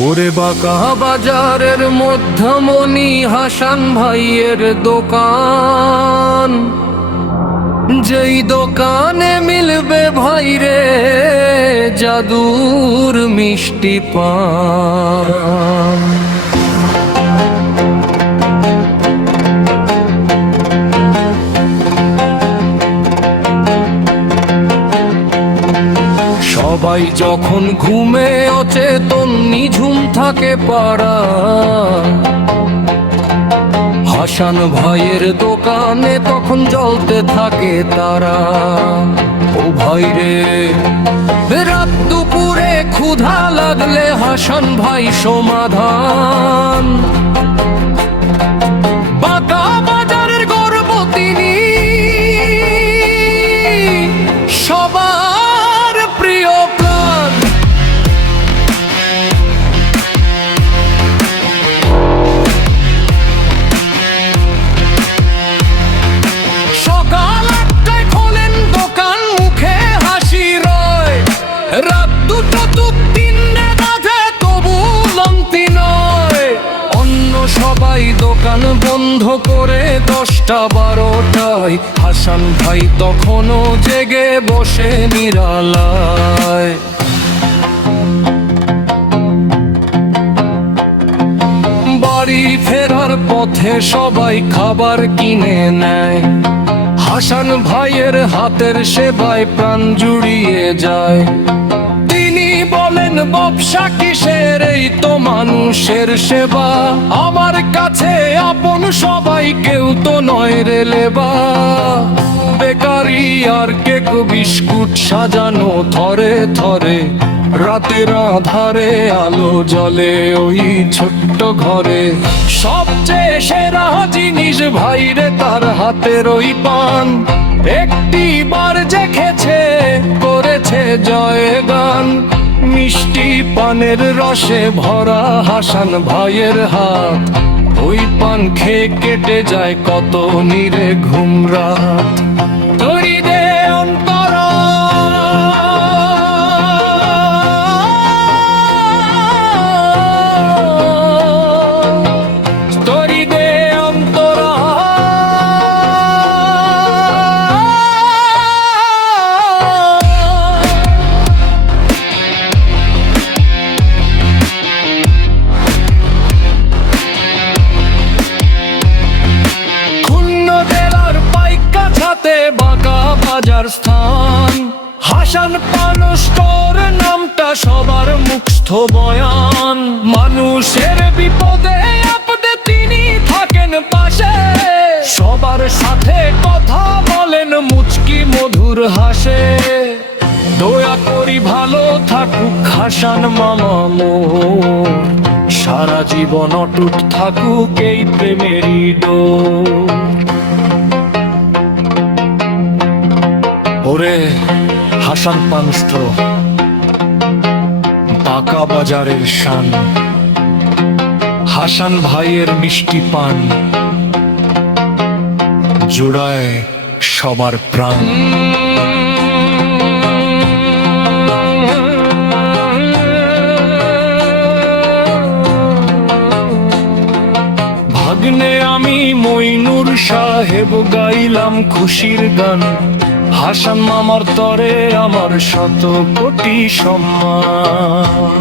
ওরে বাঁকা বাজারের মধ্যমণি হাসান ভাইয়ের দোকান, যেই দোকানে মিলবে ভাইরে জাদুর মিষ্টি পান। সবাই যখন ঘুমে অচেতন নিঝুম থাকে পাড়া, হাসান ভাইয়ের দোকানে তখন জ্বলতে থাকে তারা। ও ভাইরে রাত দুপুরে ক্ষুধা লাগলে হাসান ভাই সমাধান। বাঁকা বাজারের গর্ব তিনি, সবার প্রিয় প্রাণ। সকাল 8টায় খোলেন দোকান, মুখে হাসি রয়। রাত 2-3 বাজে তবু লন্তি নয়। অন্য সবাই দোকান বন্ধ করে 10টা-12টায়, হাসান ভাই তখনও জেগে বসে নিরালায়। বাড়ি ফেরার পথে সবাই খাবার কিনে নেয়, হাসান ভাইয়ের হাতের সেবায় প্রাণ জুড়িয়ে যায়। তিনি বলেন ব্যবসা কিসের, এই তো মানুষের সেবা। আমার কাছে আপন সবাই, কেউ তো নয় রে লেবা। বেকারি আর কেক বিস্কুট সাজানো থরে থরে, রাতের আধারে আলো জ্বলে ওই ছোট্ট ঘরে। সবচেয়ে সেরা জিনিস ভাইরে তার হাতের ওই পান। একটি বার যে খেছে করেছে জয়গান। মিষ্টি পানের রসে ভরা হাসান ভাইয়ের হাত, ওই পান খেয়ে কেটে যায় কত নিরে ঘুম রাত। তরি দে অন্তর বাঁকা বাজার স্থান। হাসান পান স্টোর নামটা সবার মুখস্থ বয়ান। মানুষের বিপদে আপদে তিনি থাকেন পাশে, সবার সাথে কথা বলেন মুচকি মধুর হাসে। দয়া করি ভালো থাকুক হাসান মামা মোর, সারা জীবন অটুট থাকুক এই প্রেমেরই ডোর। ওরে হাসান পান স্টোর, বাঁকা বাজারের শান। হাসান ভাইয়ের মিষ্টি পান জুড়ায় সবার প্রাণ। ভাগ্নে আমি মইনুর সাহেব গাইলাম খুশির গান। হাসান মামার তরে আমার শত কোটি সম্মান।